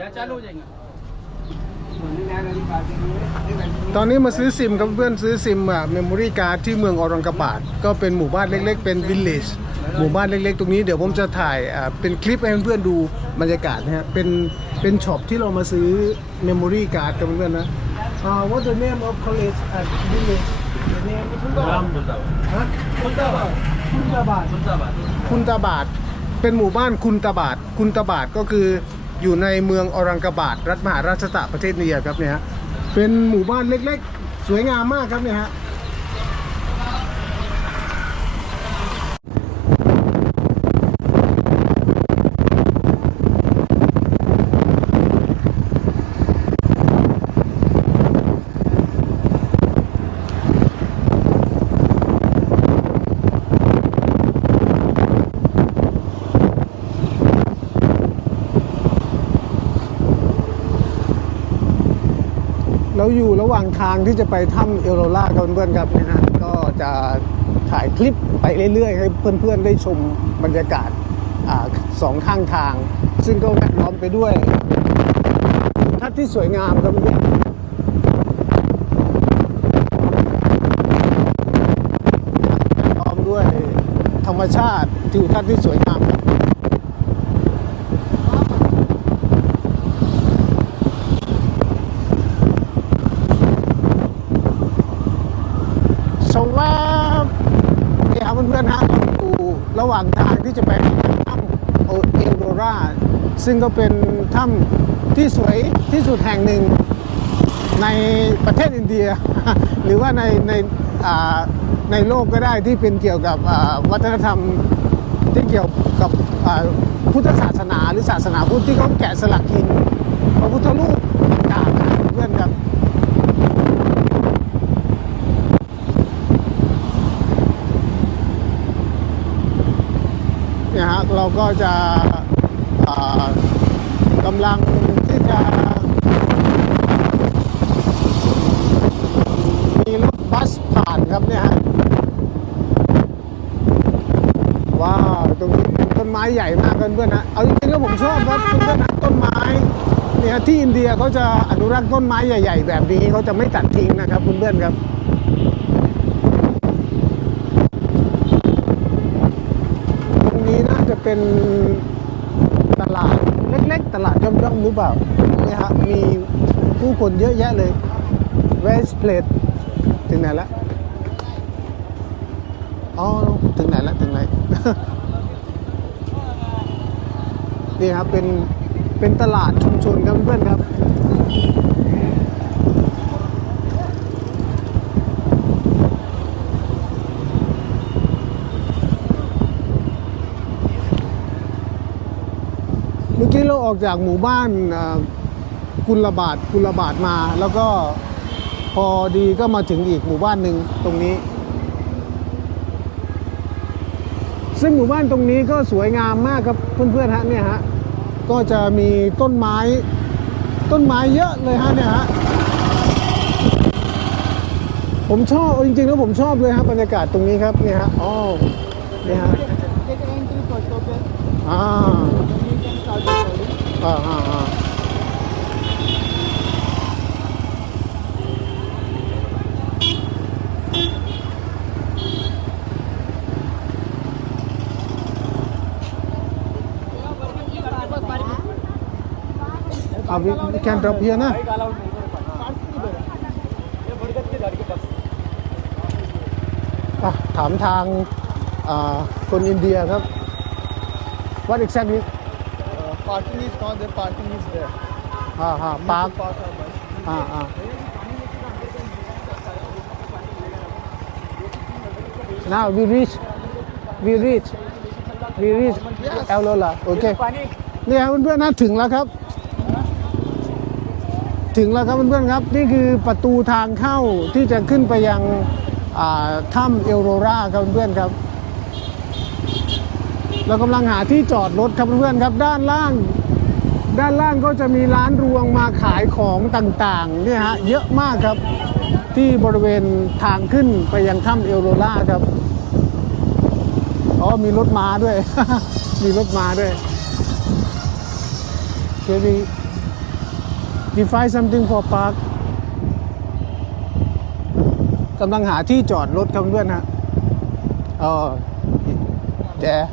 या चालू हो जाएंगे ตอนนี้มาซื้อซิมครับเพื่อนซื้อซิมอ่ะเมมโมรี่การ์ดที่เมืองออรังกาบาดก็เป็นหมู่บ้านเล็ก ๆ เป็นวิลเลจหมู่บ้านเล็ก ๆ ตรงนี้เดี๋ยวผมจะถ่ายอ่าเป็นคลิปให้เพื่อนๆดูบรรยากาศนะฮะเป็นเป็นช็อปที่เรามาซื้อเมมโมรี่การ์ดกันเพื่อนๆนะอ่า what the name of college at village the name Ram खुलदाबाद ฮะ खुलदाबाद คุณตาบาด खुलदाबाद คุณตาบาดเป็นหมู่บ้านคุณตาบาดคุณตาบาดก็คือ อยู่ในเมืองอรังกาบาดรัฐมหาราชตะประเทศเนียครับเนี่ยฮะเป็นหมู่บ้านเล็กๆ สวยงามมากครับเนี่ยฮะ เราอยู่ระหว่างทางที่จะไปถ้ำเอลโรล่ากับเพื่อนครับนะฮะก็จะถ่ายคลิปไปเรื่อยๆ ให้เพื่อนๆได้ชมบรรยากาศอาสองข้างทาง ซึ่งก็แวดล้อมไปด้วยทัศน์ที่สวยงามครับเพื่อนล้อมด้วยธรรมชาติทิวทัศน์ที่สวยงามครับ ชมว่าเนี่ยครับเพื่อนๆฮะเราอยู่ ระหว่างทางที่จะไปถ้ำโอเอลโดราซึ่งก็เป็นถ้ำที่สวยที่สุดแห่งหนึ่งในประเทศอินเดีย หรือว่าในในในโลกก็ได้ที่เป็นเกี่ยวกับวัฒนธรรมที่เกี่ยวกับพุทธศาสนาหรือศาสนาพุทธที่เขาแกะสลักหินพระพุทธรูปต่างๆนะเพื่อนครับ เนี่ยฮะเราก็จะกำลังที่จะมีรถบัสผ่านครับเนี่ยฮะว้าวตรงนี้เป็นต้นไม้ใหญ่มากเพื่อนๆนะเอาจริงๆแล้วผมชอบครับเพื่อนๆนะต้นไม้เนี่ยที่อินเดียเขาจะอนุรักษ์ต้นไม้ใหญ่ ๆ แบบนี้เขาจะไม่ตัดทิ้งนะครับเพื่อนๆครับ ตรงนี้น่าจะ เป็นตลาดเล็กๆ ตลาดย่อมๆหรือเปล่าเนี่ยฮะมีผู้คนเยอะแยะเลยเวสเพลดถึงไหนละอ๋อถึงไหนละถึงไหนนี่ครับเป็นเป็นตลาดชุมชนครับเพื่อนครับ เมื่ อกี้เราออกจากหมู่บ้านเอ่อกุลบาทกุลบาทมา แล้วก็พอดีก็มาถึงอีกหมู่บ้านหนึ่งตรงนี้ ซึ่งหมู่บ้านตรงนี้ก็สวยงามมากครับเพื่อนๆฮะเนี่ยฮะก็จะมีต้นไม้ต้นไม้เยอะเลยฮะเนี่ยฮะผมชอบจริงๆแล้วผมชอบเลยครับบรรยากาศตรงนี้ครับเนี่ยฮะอ๋อเนี่ยฮะอ่า อ่าอ่าอ่าอ่า we we can drop here นะอะถามทางคนอินเดียครับ what exactly parking is not there, parking is there. อ่าฮะ park Park our bus. อ่าอ่า now we reach we reach we reach El Lola โอเคเนี่ยครับเพื่อนๆนะถึงแล้วครับ ถึงแล้วครับเพื่อนๆครับ นี่คือประตูทางเข้าที่จะขึ้นไปยังอ่าถ้ำเอลโรราครับเพื่อนๆครับ เรากำลังหาที่จอดรถครับเพื่อนครับด้านล่าง ด้านล่างก็จะมีร้านรวงมาขายของต่างๆเนี่ยฮะเยอะมากครับที่บริเวณทางขึ้นไปยังถ้ำเอลโรล่าครับอ๋อมีรถม้าด้วย มีรถม้าด้วย Okay, we we find something for park กำลังหาที่จอดรถครับเพื่อนฮะเออ there